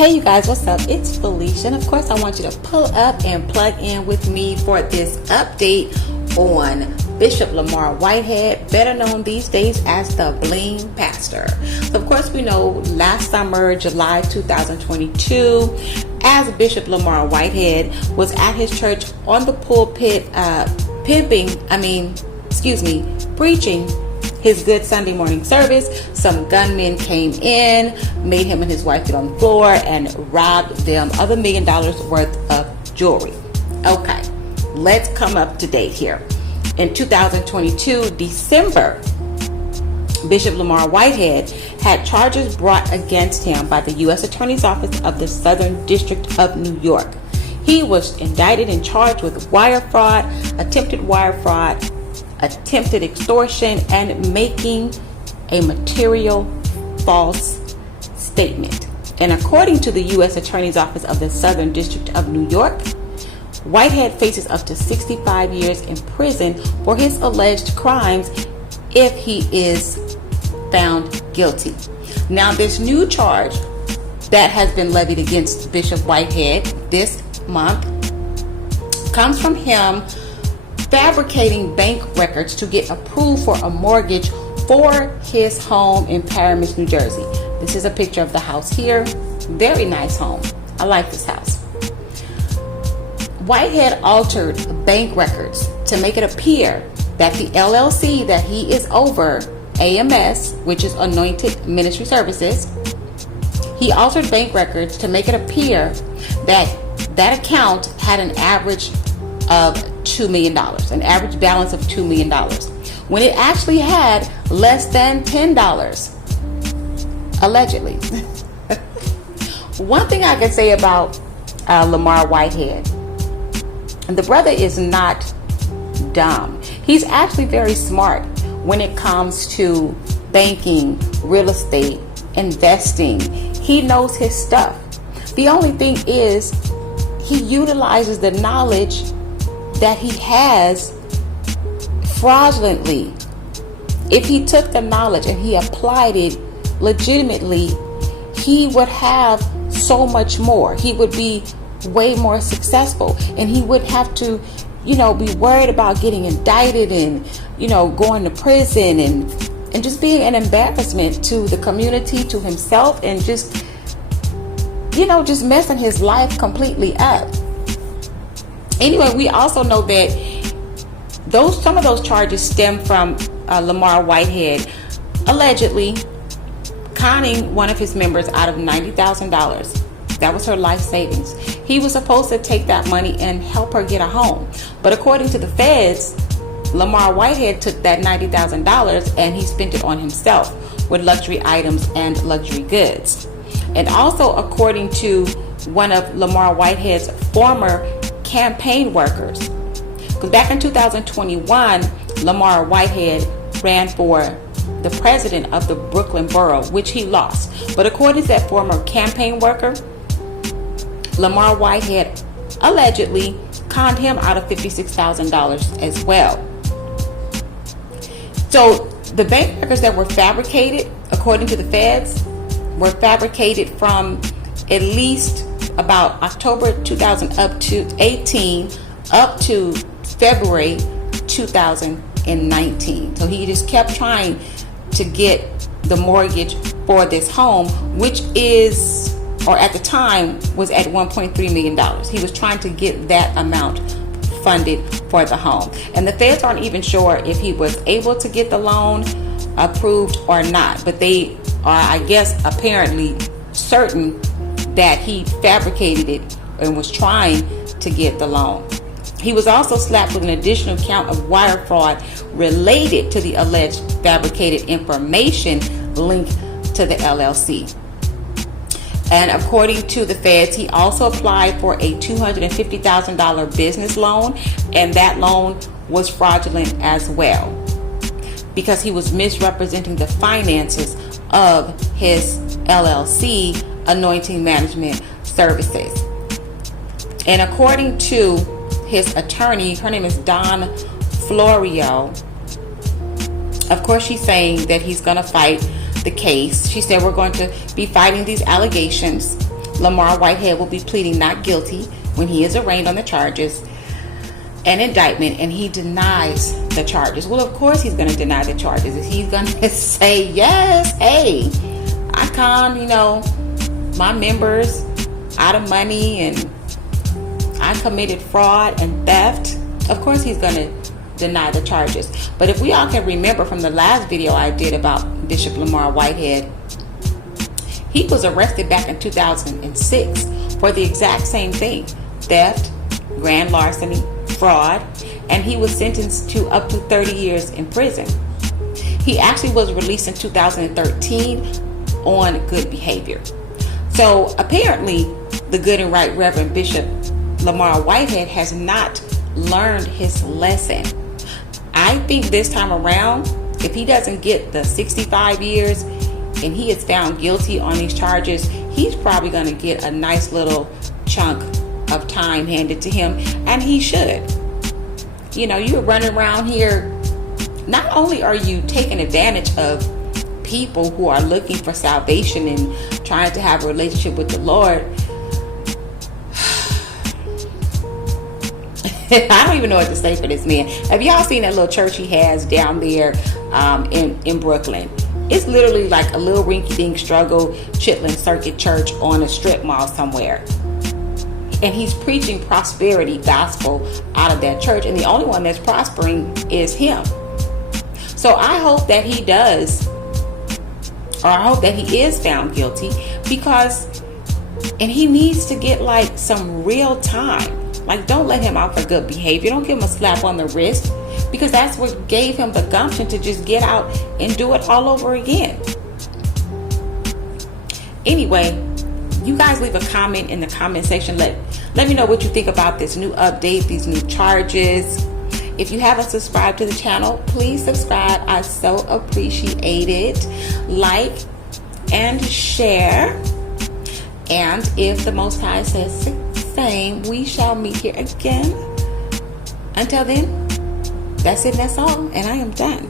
Hey you guys, what's up? It's Felicia, and of course I want you to pull up and plug in with me for this update on Bishop Lamor Whitehead, better known these days as the Bling Pastor. So of course we know last summer, July 2022, as Bishop Lamor Whitehead was at his church on the pulpit preaching his good Sunday morning service, some gunmen came in, made him and his wife get on the floor, and robbed them of $1 million worth of jewelry. Okay, let's come up to date here. In 2022, December, Bishop Lamor Whitehead had charges brought against him by the U.S. Attorney's Office of the Southern District of New York. He was indicted and charged with wire fraud, attempted extortion, and making a material false statement. And according to the U.S. Attorney's Office of the Southern District of New York, Whitehead faces up to 65 years in prison for his alleged crimes if he is found guilty. Now, this new charge that has been levied against Bishop Whitehead this month comes from him fabricating bank records to get approved for a mortgage for his home in Paramus, New Jersey. This is a picture of the house here. Very nice home. I like this house. Whitehead altered bank records to make it appear that the LLC that he is over, AMS, which is Anointed Ministry Services, he altered bank records to make it appear that that account had an average of $2 million, an average balance of $2 million, when it actually had less than $10, allegedly. One thing I can say about Lamor Whitehead, the brother is not dumb. He's actually very smart when it comes to banking, real estate, investing. He knows his stuff. The only thing is he utilizes the knowledge that he has fraudulently. If he took the knowledge and he applied it legitimately, he would have so much more. He would be way more successful, and he wouldn't have to, be worried about getting indicted and, going to prison and just being an embarrassment to the community, to himself, and just messing his life completely up. Anyway, we also know that some of those charges stem from Lamor Whitehead allegedly conning one of his members out of $90,000. That was her life savings. He was supposed to take that money and help her get a home. But according to the feds, Lamor Whitehead took that $90,000 and he spent it on himself with luxury items and luxury goods. And also, according to one of Lamor Whitehead's former campaign workers, because back in 2021, Lamor Whitehead ran for the president of the Brooklyn borough, which he lost. But according to that former campaign worker, Lamor Whitehead allegedly conned him out of $56,000 as well. So the bank records that were fabricated, according to the feds, were fabricated from at least about October 2018 up to February 2019. So he just kept trying to get the mortgage for this home, which is, or at the time, was at $1.3 million. He was trying to get that amount funded for the home. And the feds aren't even sure if he was able to get the loan approved or not. But they are, I guess, apparently certain that he fabricated it and was trying to get the loan. He was also slapped with an additional count of wire fraud related to the alleged fabricated information linked to the LLC. And according to the feds, he also applied for a $250,000 business loan, and that loan was fraudulent as well because he was misrepresenting the finances of his LLC, Anointing Management Services. And according to his attorney, her name is Dawn Florio, of course she's saying that he's going to fight the case. She said, we're going to be fighting these allegations. Lamor Whitehead will be pleading not guilty when he is arraigned on the charges and indictment, and he denies the charges. Well, of course he's going to deny the charges. He's going to say, yes, hey, I conned, my members out of money, and I committed fraud and theft. Of course he's going to deny the charges. But if we all can remember from the last video I did about Bishop Lamor Whitehead, he was arrested back in 2006 for the exact same thing: theft, grand larceny, fraud, and he was sentenced to up to 30 years in prison. He actually was released in 2013 on good behavior. So apparently the good and right Reverend Bishop Lamor Whitehead has not learned his lesson. I think this time around, if he doesn't get the 65 years and he is found guilty on these charges, he's probably going to get a nice little chunk of time handed to him, and he should. You're running around here, not only are you taking advantage of people who are looking for salvation and trying to have a relationship with the Lord. I don't even know what to say for this man. Have y'all seen that little church he has down there in Brooklyn? It's literally like a little rinky-dink struggle Chitlin Circuit church on a strip mall somewhere. And he's preaching prosperity gospel out of that church, and the only one that's prospering is him. So I hope that he does, or I hope that he is found guilty, and he needs to get like some real time. Like, don't let him out for good behavior. Don't give him a slap on the wrist, because that's what gave him the gumption to just get out and do it all over again. Anyway, you guys leave a comment in the comment section. Let me know what you think about this new update, these new charges. If you haven't subscribed to the channel, please subscribe. I so appreciate it. Like and share. And if the Most High says same, we shall meet here again. Until then, that's it, that's all, and I am done.